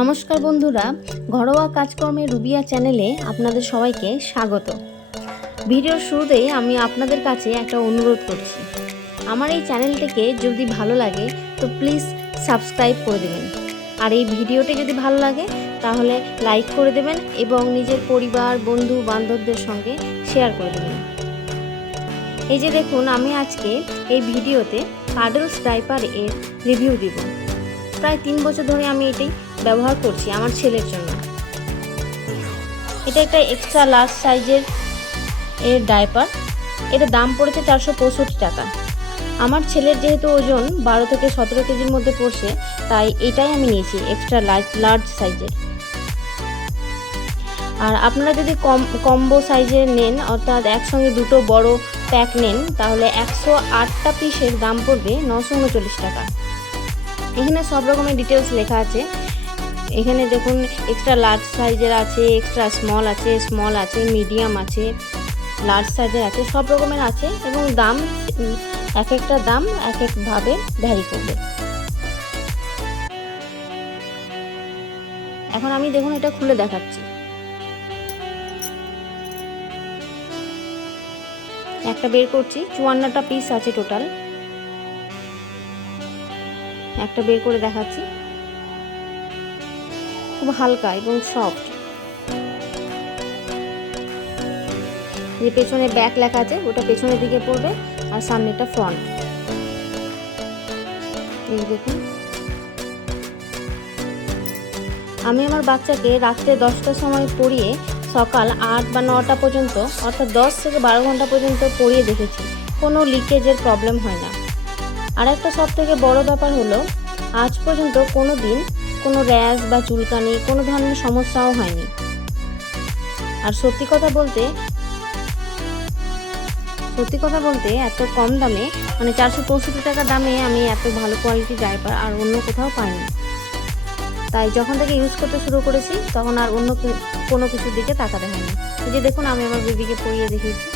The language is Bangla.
নমস্কার বন্ধুরা, ঘরোয়া কাজকর্মে রুবিয়া চ্যানেলে আপনাদের সবাইকে স্বাগত। ভিডিওর শুরুতেই আমি আপনাদের কাছে একটা অনুরোধ করছি, আমার এই চ্যানেলটিকে যদি ভালো লাগে তো প্লিজ সাবস্ক্রাইব করে দেবেন। আর এই ভিডিওটি যদি ভালো লাগে তাহলে লাইক করে দেবেন এবং নিজের পরিবার, বন্ধু বান্ধবদের সঙ্গে শেয়ার করে দেবেন। এই যে দেখুন, আমি আজকে এই ভিডিওতে পাডলস ডাইপার এর রিভিউ দিব। প্রায় 3 বছর ধরে আমি এটাই ব্যবহার করছি আমার ছেলের জন্য। এটা একটা এক্সট্রা লার্জ সাইজের ডাইপার। এটার দাম পড়েছে 465 টাকা। আমার ছেলের যেহেতু ওজন 12 থেকে 17 কেজির মধ্যে পড়ছে, তাই এটাই আমি নিয়েছি, এক্সট্রা লার্জ সাইজের। আর আপনারা যদি কম্বো সাইজের নেন, অর্থাৎ একসঙ্গে দুটো বড় প্যাক নেন, তাহলে 108টা পিসের দাম পড়বে 939 টাকা। এখানে সব রকমের ডিটেলস লেখা আছে। এখানে দেখুন, এক্সট্রা লার্জ সাইজের আছে, এক্সট্রা স্মল আছে, মিডিয়াম আছে, লার্জ সাইজের আছে, সব রকমের আছে এবং দাম এক একটা দাম এক একভাবে ভ্যারি করবে। এখন আমি দেখুন এটা খুলে দেখাচ্ছি। একটা বের করছি, 54টা পিস আছে টোটাল। একটা বের করে দেখাচ্ছি। খুব হালকা এবং সফট। যে পেছনে ব্যাক লেখা আছে ওটা পেছনের দিকে পড়বে আর সামনেটা ফ্রন্ট। এই দেখুন, আমি আমার বাচ্চাকে রাত্রে 10টার সময় পড়িয়ে সকাল 8 বা 9টা পর্যন্ত, অর্থাৎ 10 থেকে 12 ঘন্টা পর্যন্ত পড়িয়ে দেখেছি, কোনো লিকেজের প্রবলেম হয় না। আর একটা সব থেকে বড় ব্যাপার হলো, আজ পর্যন্ত কোনো দিন কোনো র্যাশ বা চুলকানি, কোনো ধরনের সমস্যাও হয়নি। আর সত্যি কথা বলতে এত কম দামে, মানে 465 টাকা দামে আমি এত ভালো কোয়ালিটির ডাইপার আর অন্য কোথাও পাইনি। তাই যখন থেকে ইউজ করতে শুরু করেছি তখন আর অন্য কোনো কিছুর দিকে তাকাতে হয়নি। এই যে দেখুন, আমি আমার বেবিকে পরিয়ে দেখিয়েছি।